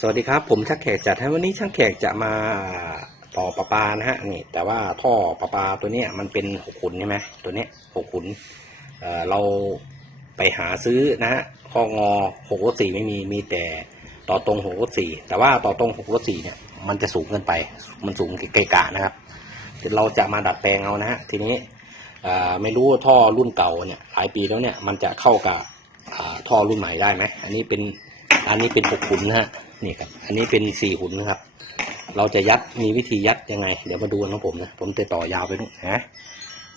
สวัสดีครับ ผมช่างแขกจัดให้วันนี้ช่างแขกจะมาต่อประปานะฮะนี่ แต่ว่าท่อประปาตัวเนี้ยมันเป็นหกขุนใช่ไหมตัวเนี้ยหกขุนเอ่อเราไปหาซื้อนะฮะข้องอหกรถสี่ไม่มีมีแต่ต่อตรงหกรถสี่แต่ว่าต่อตรงหกรถสี่เนี่ย มันจะสูงเกินไป มันสูงไกลๆกะนะครับเราจะมาดัดแปลงเอานะฮะทีนี้ไม่รู้ท่อรุ่นเก่าเนี่ยหลายปีแล้วเนี่ยมันจะเข้ากับท่อรุ่นใหม่ได้ไหมอันนี้เป็น อันนี้เป็นหกขุนนะฮะนี่ครับ อันนี้เป็นสี่หุ่นนะครับ เราจะยัดมีวิธียัดยังไง เดี๋ยวมาดูนะผมนะผมจะต่อยาวไปนู่นนะ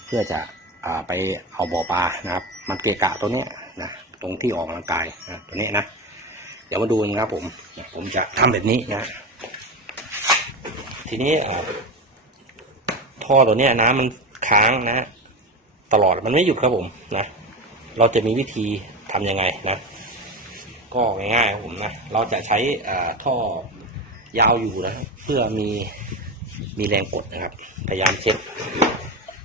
เพื่อจะอ่าไปเอาบ่อปลานะครับ มันเกะกะตัวเนี้ยนะตรงที่ออกกำลังกายนะตัวนี้นะเดี๋ยวมาดูนะครับ ผมผมจะทำแบบนี้นะ ทีนี้อ่าท่อตัวเนี้ยน้ำมันค้างนะ ตลอดมันไม่หยุดครับผมนะ เราจะมีวิธีทำยังไงนะ ก็ง่ายๆครับผมนะเราจะใช้ท่อยาวอยู่นะครับเพื่อมีมีแรงกดนะครับ พยายามเช็ด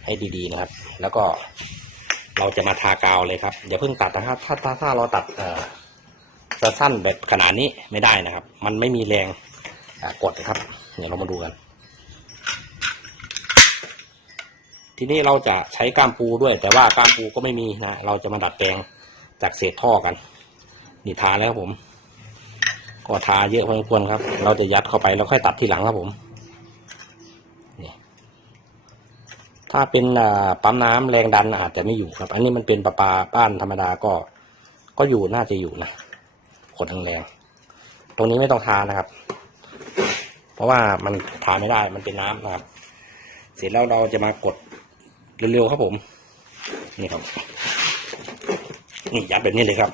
ให้ดีๆนะครับ แล้วก็เราจะมาทากาวเลยครับอย่าเพิ่งตัดนะครับถ้าถ้าถ้าเราตัดสั้นแบบขนาดนี้ไม่ได้นะครับ มันไม่มีแรงกดนะครับ เดี๋ยวเรามาดูกัน ทีนี้เราจะใช้ก้ามปูด้วย แต่ว่าก้ามปูก็ไม่มีนะเราจะมาดัดแปลงจากเศษท่อกัน นี่ทาแล้วครับผม ก็ทาเยอะพอสมควรครับ เราจะยัดเข้าไปแล้วค่อยตัดทีหลังครับผมนี่ถ้าเป็นปั๊มน้ำแรงดันอาจจะไม่อยู่ครับ อันนี้มันเป็นประปาบ้านธรรมดาก็ ก็อยู่น่าจะอยู่นะกดแรงตรงนี้ไม่ต้องทานะครับ เพราะว่ามันทาไม่ได้มันเป็นน้ำนะครับ เสร็จแล้วเราจะมากดเร็วๆครับผม นี่ครับ นี่ยัดแบบนี้เลยครับ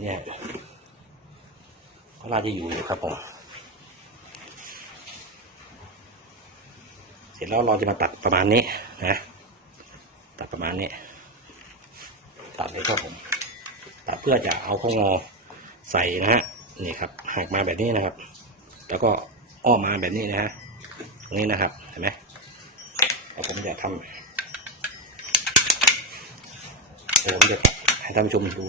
เนี่ยก็ น่าจะอยู่อยู่ครับผม เสร็จแล้วเราจะมาตัดประมาณนี้นะ ตัดประมาณนี้ ตัดเลยครับผม ตัดเพื่อจะเอาข้องอใส่นะฮะ นี่ครับหักมาแบบนี้นะครับ แล้วก็อ้อมมาแบบนี้นะฮะตรงนี้นะครับ เห็นไหมแล้วผมจะทำผมจะให้ท่านผู้ชมดู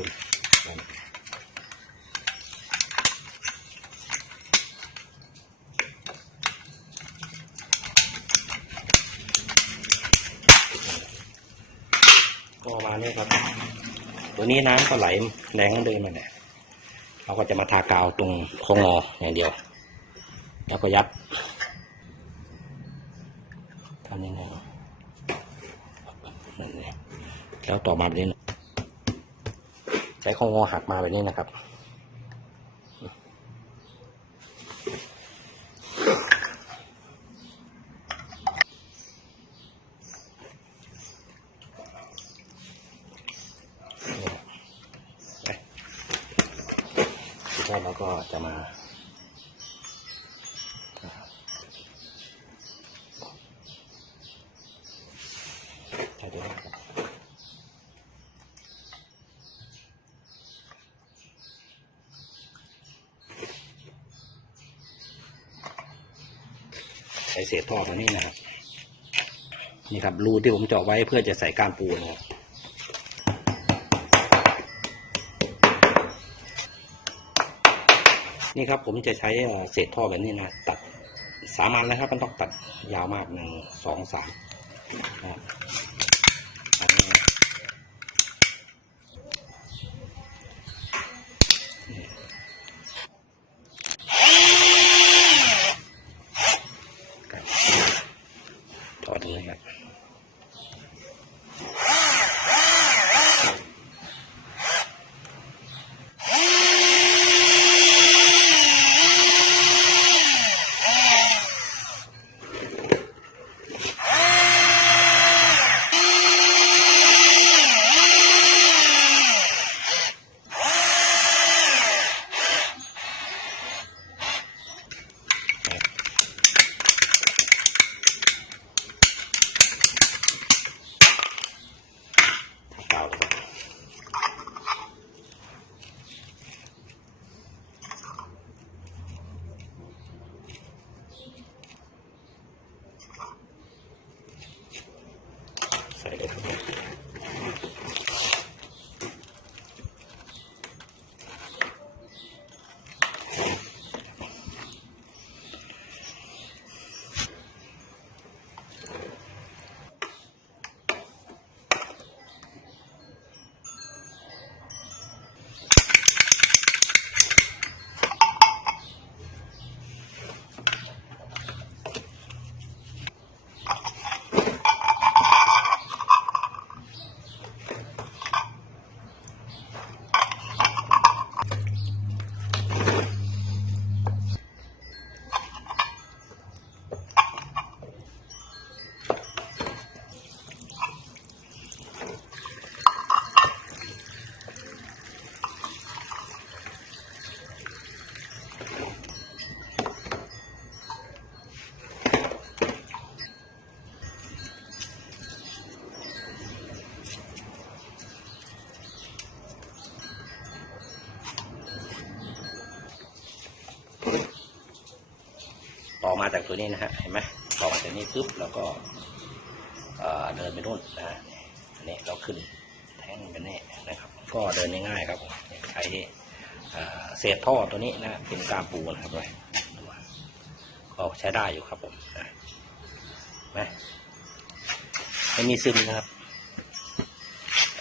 ก็ประมาณ นี้ครับ ตัวนี้น้ำก็ไหลแรงเดินมาเนี่ยเราก็จะมาทากาวตรงคองออย่างเดียว แล้วก็ยัดทำยังไงนั่นเองแล้วต่อมาแบบนี้ใช้คองอหักมาแบบนี้นะครับ สุดท้ายเราก็จะมาใช่ด้วยนะครับใส่เศษท่อตรงนี้นะครับ นี่ครับรูที่ผมเจาะไว้เพื่อจะใส่ก้ามปูนะครับ นี่ครับผมจะใช้เศษท่อแบบนี้นะ ตัดสามัญนะครับ มันต้องตัดยาวมากหนึ่งสองสามนะ なるほど。side of it. ต่อมาจากตัวนี้นะฮะเห็นไหมต่อมาจากนี้ปุ๊บแล้วก็เดินไปนู่นนะอันนี้เราขึ้นแท่งไปนี่นะครับ ก็เดินง่ายๆครับใช้เศษท่อตัวนี้นะเป็นกาปูนะครับเลยก็ใช้ได้อยู่ครับผมนะนไมไม่มีซึมนะครับ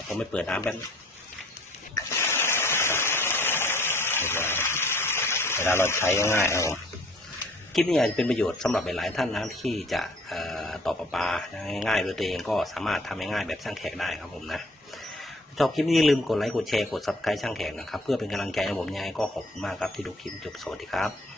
ผมไม่เปิดน้ำแป๊บนึงเรียบร้อยเวลาเราใช้ง่ายครับผม คลิปนี้อาจจะเป็นประโยชน์สำหรับหลายๆท่านนะที่จะต่อประปาง่ายๆโดยตัวเองก็สามารถทำง่ายๆแบบช่างแขกได้ครับผมนะชอบคลิปนี้ลืมกดไลค์กดแชร์กดซับสไครต์ช่างแขกนะครับ เพื่อเป็นกำลังใจให้ผมยังไงก็ขอบคุณมากครับที่ดูคลิปจบสวัสดีครับ